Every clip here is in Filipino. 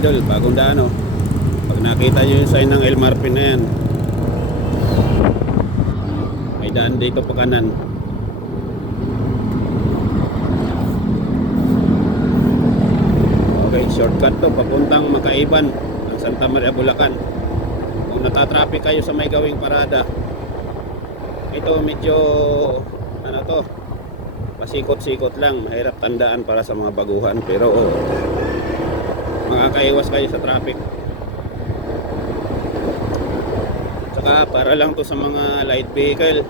idol, bagong daan oh. Pag nakita nyo yung sign ng El Marpin na yan, may daan dito pa kanan. Okay, shortcut to papuntang Makaiban ng Santa Maria, Bulacan. Kung natatraffic kayo sa may gawing parada, ito medyo ano to, pasikot-sikot lang, mahirap tandaan para sa mga baguhan, pero makakaiwas kayo sa traffic. Tsaka para lang to sa mga light vehicle,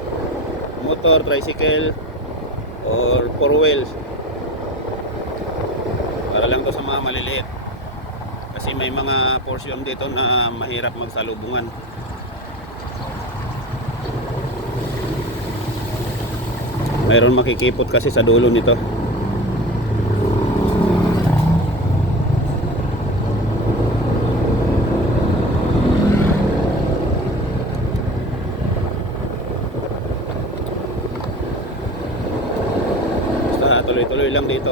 motor, tricycle, or four wheels. Para lang to sa mga maliliit. Kasi may mga portion dito na mahirap magsalubungan. Mayroon makikipot kasi sa dulo nito. Basta tuloy-tuloy lang dito.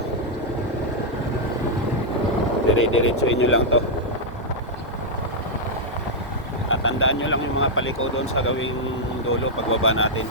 Dire-diretsuin nyo lang to. Tatandaan nyo lang yung mga paliko doon sa gawing dulo pagbaba natin.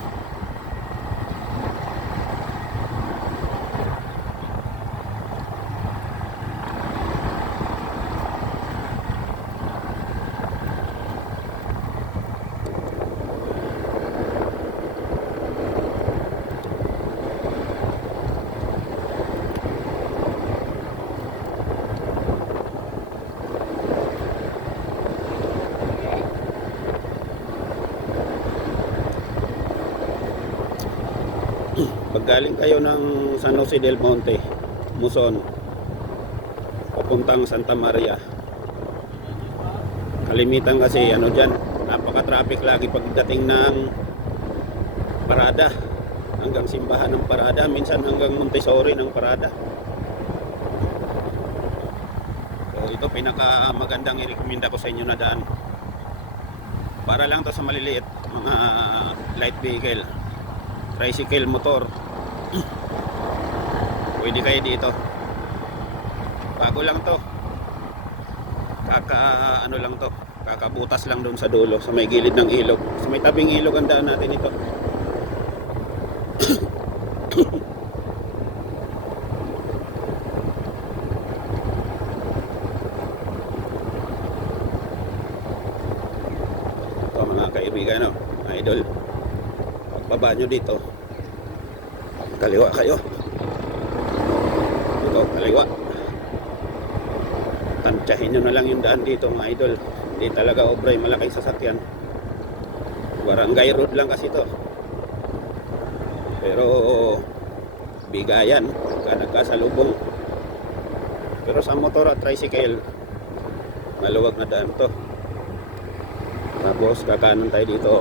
Pag galing kayo ng San Jose del Monte, Muson, papuntang Santa Maria, kalimitan kasi ano dyan, napaka-traffic lagi pagdating ng parada, hanggang simbahan ng parada, minsan hanggang Montessori ng parada. So ito pinaka magandang i-recommenda ko sa inyo na daan. Para lang to sa maliliit, mga light vehicle, tricycle, motor. Pwede kayo dito. Bago lang to. Ano lang to. Kakabutas lang doon sa dulo, sa may gilid ng ilog. Sa may tabing ilog ang daan natin ito. Ito mga kaibigan, no? Mga idol. Pagbaba nyo dito, kaliwa kayo. Ito, kaliwa. Tansyahin nyo na lang yung daan dito mga idol. Hindi talaga obray, malaking sasakyan. Barangay road lang kasi to. Pero bigayan, nagkasalubong. Pero sa motor at tricycle, maluwag na daan to. Tapos kakanan tayo dito.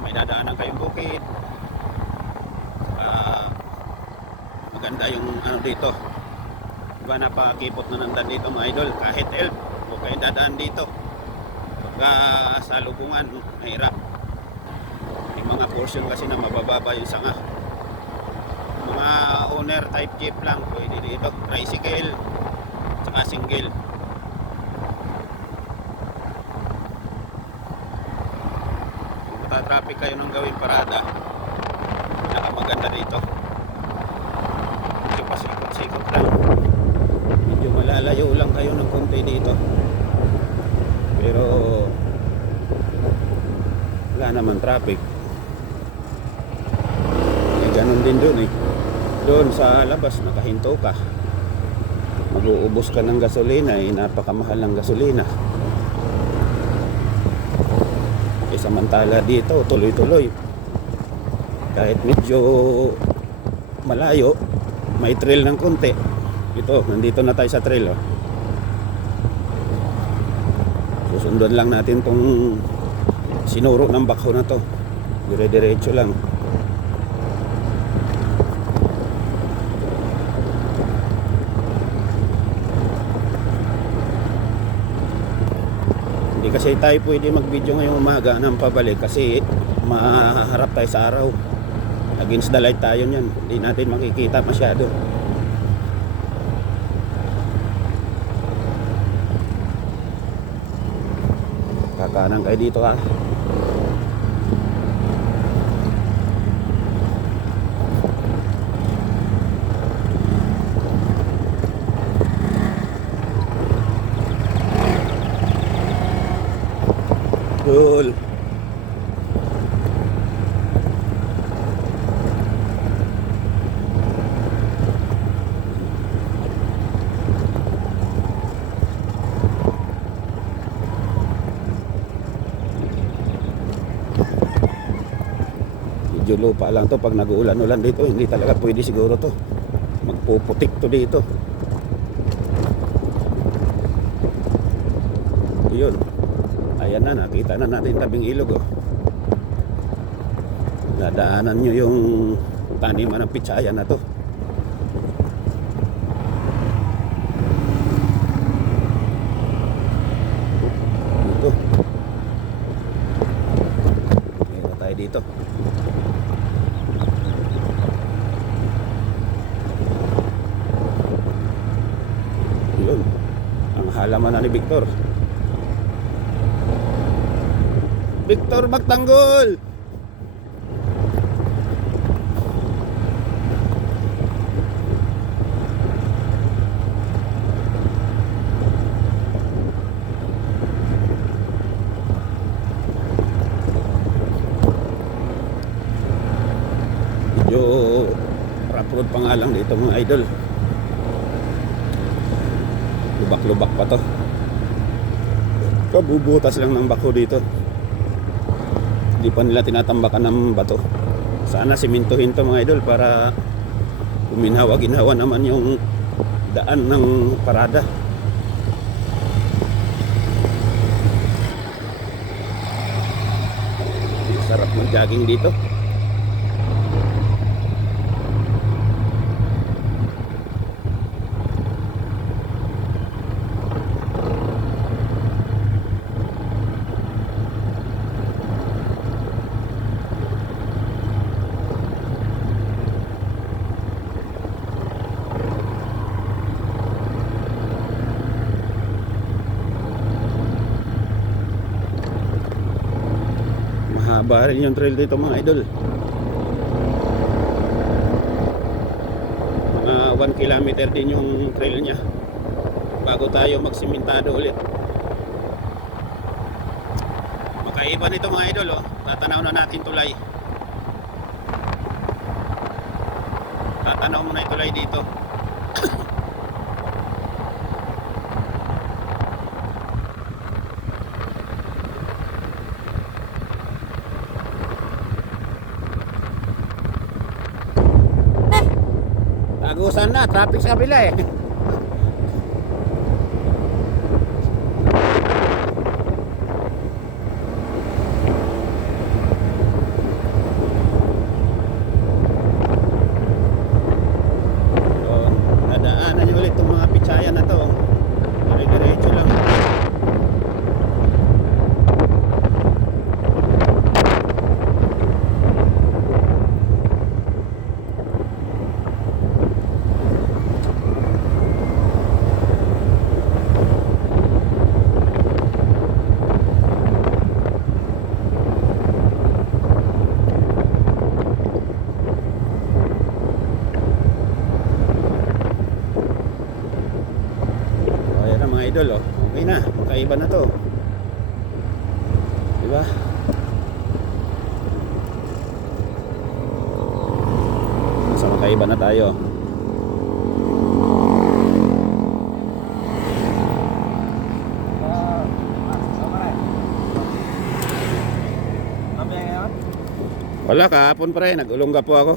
May dadaanan kayong bukid. Maganda yung ano dito. Diba napakipot na nandan dito mga idol. Kahit elf, huwag kayong dadaan dito. Pagka sa lubungan, mahirap. May mga portion kasi na mabababa yung sanga. Mga owner type jeep lang pwede dito. Tricycle, saka single. Traffic kayo ng gawing parada, nakamaganda dito. Medyo pasikot-sikot lang, medyo malalayo lang kayo ng konti dito, pero wala naman traffic. Ganun din dun eh. Doon sa labas nakahinto ka, mag-uubos ka ng gasolina, napakamahal ng gasolina. Samantala dito tuloy-tuloy, kahit medyo malayo, may trail ng konti. Ito, nandito na tayo sa trail oh. Susundan lang natin tong sinuro ng bakho na to, dire-diretso lang. Hindi Hindi kasi tayo pwede mag-video ngayong umaga ng pabalik kasi maharap tayo sa araw. Against the light tayo niyan. Hindi natin makikita masyado. Kakanan kayo dito ha. Cool. Medyo lupa lang to pag nag-uulan-ulan dito. Hindi talaga pwede siguro to. Magpuputik to dito. Yun. Ayan na, nakita na natin tabing ilog oh. Nadaanan nyo yung taniman ng pitsaya na to. Dito. Meron tayo dito. Yun. Ang halaman na ni Victor. Victor Magtanggol. Medyo rough road pa nga lang dito mga idol. Lubak-lubak pa to. Kabubutas lang ng bako dito. Hindi pa nila tinatambakan ng bato. Sana simintuhin to mga idol para guminhawa-ginhawa naman yung daan ng parada. Sarap mag-jogging dito. Mahaba rin yung trail dito mga idol. Mga 1 kilometer din yung trail nya bago tayo magsimentado ulit. Makaiba nito mga idol oh. Tatanaw na natin tulay. Tatanaw muna yung tulay dito. Tagusan na, traffic sa kabila eh. So, nadaanan nyo ulit itong mga pitsaya na to. Dire-diretso lang. Mga idol oh. Okay na, magkaiba na to. Diba? Nasa magkaiba na tayo. Wala, kahapon pa rin, nag-ulongga po ako.